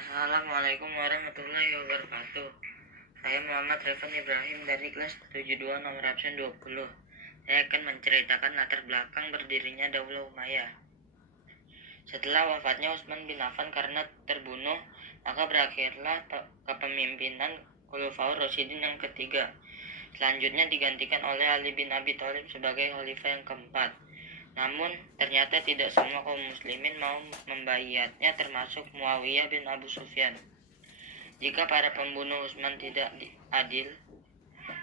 Assalamualaikum warahmatullahi wabarakatuh. Saya Muhammad Rifan Ibrahim dari kelas 72 nomor absen 20. Saya akan menceritakan latar belakang berdirinya Daulah Umayyah. Setelah wafatnya Utsman bin Affan karena terbunuh, maka berakhirlah kepemimpinan Khulafaur Rasyidin yang ketiga. Selanjutnya digantikan oleh Ali bin Abi Thalib sebagai khalifah yang keempat. Namun, ternyata tidak semua kaum muslimin mau membaiatnya, termasuk Muawiyah bin Abu Sufyan. Jika para pembunuh Utsman tidak adil,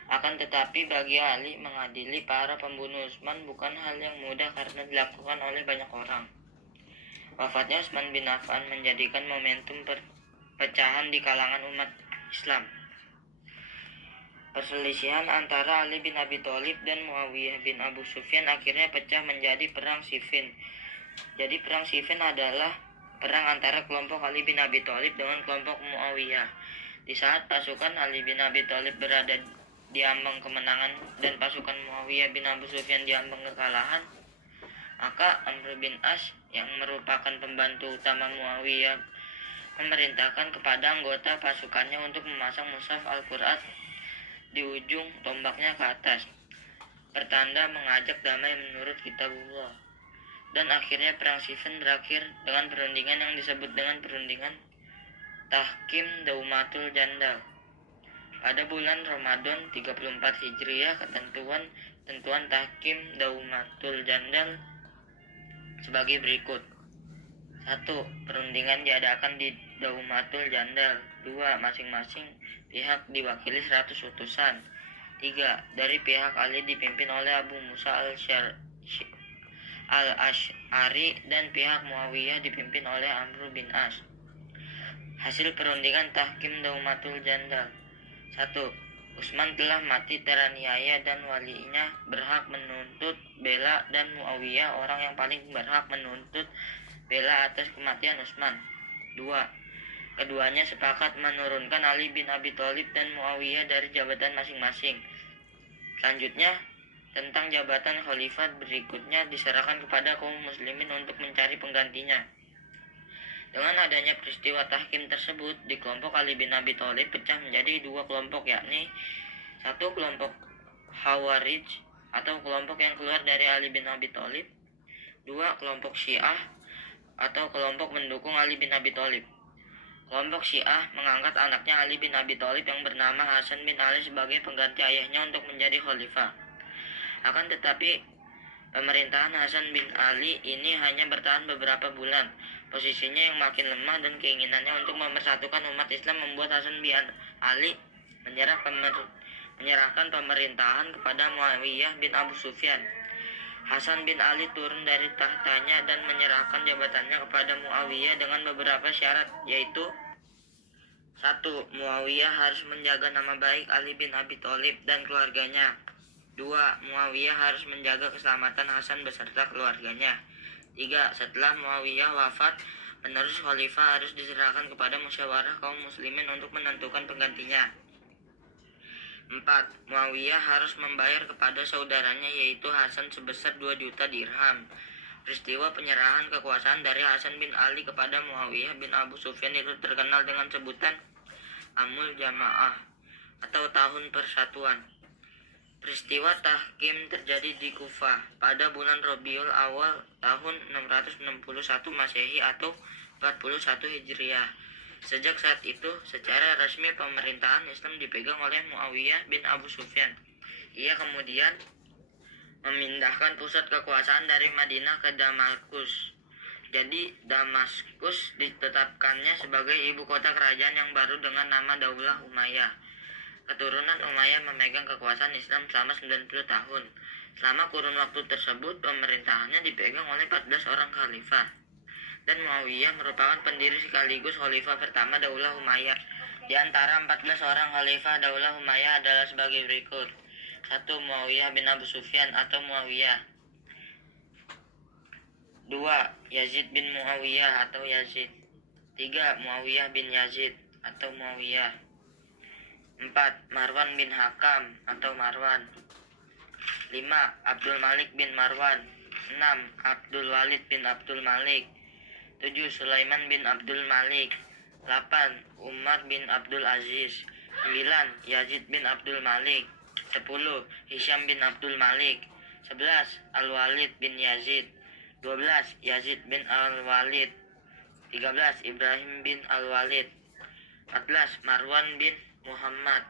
akan tetapi bagi Ali mengadili para pembunuh Utsman bukan hal yang mudah karena dilakukan oleh banyak orang. Wafatnya Utsman bin Affan menjadikan momentum perpecahan di kalangan umat Islam. Perselisihan antara Ali bin Abi Thalib dan Muawiyah bin Abu Sufyan akhirnya pecah menjadi Perang Siffin. Jadi Perang Siffin adalah perang antara kelompok Ali bin Abi Thalib dengan kelompok Muawiyah. Di saat pasukan Ali bin Abi Thalib berada di ambang kemenangan dan pasukan Muawiyah bin Abu Sufyan di ambang kekalahan, maka Amr bin As yang merupakan pembantu utama Muawiyah memerintahkan kepada anggota pasukannya untuk memasang mushaf Al-Quran di ujung tombaknya ke atas, pertanda mengajak damai menurut kitabullah. Dan akhirnya Perang Siffin berakhir dengan perundingan yang disebut dengan perundingan Tahkim Daumatul Jandal. Pada bulan Ramadan 34 Hijriah, ketentuan Tahkim Daumatul Jandal sebagai berikut. 1. Perundingan diadakan di Daumatul Jandal. 2. Masing-masing pihak diwakili 100 utusan. 3. Dari pihak Ali dipimpin oleh Abu Musa al-Ash'ari dan pihak Muawiyah dipimpin oleh Amr bin As. Hasil perundingan Tahkim Daumatul Jandal. 1. Utsman telah mati teraniaya dan walinya berhak menuntut bela, dan Muawiyah orang yang paling berhak menuntut bela atas kematian Utsman. 2. Keduanya sepakat menurunkan Ali bin Abi Thalib dan Muawiyah dari jabatan masing-masing. Selanjutnya, tentang jabatan khalifah berikutnya diserahkan kepada kaum muslimin untuk mencari penggantinya. Dengan adanya peristiwa tahkim tersebut, di kelompok Ali bin Abi Thalib pecah menjadi dua kelompok, yakni satu kelompok Khawarij atau kelompok yang keluar dari Ali bin Abi Thalib, 2 kelompok Syiah atau kelompok mendukung Ali bin Abi Thalib. Kelompok Syiah mengangkat anaknya Ali bin Abi Thalib yang bernama Hasan bin Ali sebagai pengganti ayahnya untuk menjadi khalifah. Akan tetapi, pemerintahan Hasan bin Ali ini hanya bertahan beberapa bulan. Posisinya yang makin lemah dan keinginannya untuk mempersatukan umat Islam membuat Hasan bin Ali menyerahkan pemerintahan kepada Muawiyah bin Abu Sufyan. Hasan bin Ali turun dari tahtanya dan menyerahkan jabatannya kepada Muawiyah dengan beberapa syarat, yaitu 1. Muawiyah harus menjaga nama baik Ali bin Abi Thalib dan keluarganya. 2. Muawiyah harus menjaga keselamatan Hasan beserta keluarganya. 3. Setelah Muawiyah wafat, penerus khalifah harus diserahkan kepada musyawarah kaum muslimin untuk menentukan penggantinya. 4. Muawiyah harus membayar kepada saudaranya yaitu Hasan sebesar 2 juta dirham. Peristiwa penyerahan kekuasaan dari Hasan bin Ali kepada Muawiyah bin Abu Sufyan itu terkenal dengan sebutan Amul Jamaah atau Tahun Persatuan. Peristiwa tahkim terjadi di Kufah pada bulan Rabiul Awal tahun 661 Masehi atau 41 Hijriah. Sejak saat itu, secara resmi pemerintahan Islam dipegang oleh Muawiyah bin Abu Sufyan. Ia kemudian memindahkan pusat kekuasaan dari Madinah ke Damaskus. Jadi, Damaskus ditetapkannya sebagai ibu kota kerajaan yang baru dengan nama Daulah Umayyah. Keturunan Umayyah memegang kekuasaan Islam selama 90 tahun. Selama kurun waktu tersebut, pemerintahannya dipegang oleh 14 orang khalifah. Dan Muawiyah merupakan pendiri sekaligus khalifah pertama Daulah Umayyah. Di antara 14 orang khalifah Daulah Umayyah adalah sebagai berikut. 1. Muawiyah bin Abu Sufyan atau Muawiyah. 2. Yazid bin Muawiyah atau Yazid. 3. Muawiyah bin Yazid atau Muawiyah. 4. Marwan bin Hakam atau Marwan. 5. Abdul Malik bin Marwan. 6. Abdul Walid bin Abdul Malik. 7. Sulaiman bin Abdul Malik. 8. Umar bin Abdul Aziz. 9. Yazid bin Abdul Malik. 10. Hisham bin Abdul Malik. 11. Al-Walid bin Yazid. 12. Yazid bin Al-Walid. 13. Ibrahim bin Al-Walid. 14. Marwan bin Muhammad.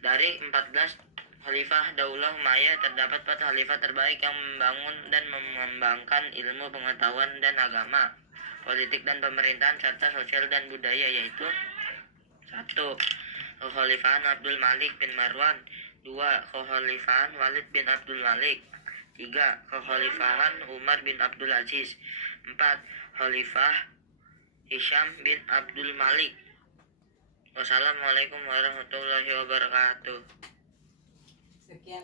Dari 14 khalifah Daulah Umayyah terdapat 4 khalifah terbaik yang membangun dan mengembangkan ilmu pengetahuan dan agama, politik dan pemerintahan, serta sosial dan budaya, yaitu 1. Kekhalifahan Abdul Malik bin Marwan. 2. Kekhalifahan Walid bin Abdul Malik. 3. Kekhalifahan Umar bin Abdul Aziz. 4. Khalifah Hisham bin Abdul Malik. Wassalamualaikum warahmatullahi wabarakatuh. Sekian.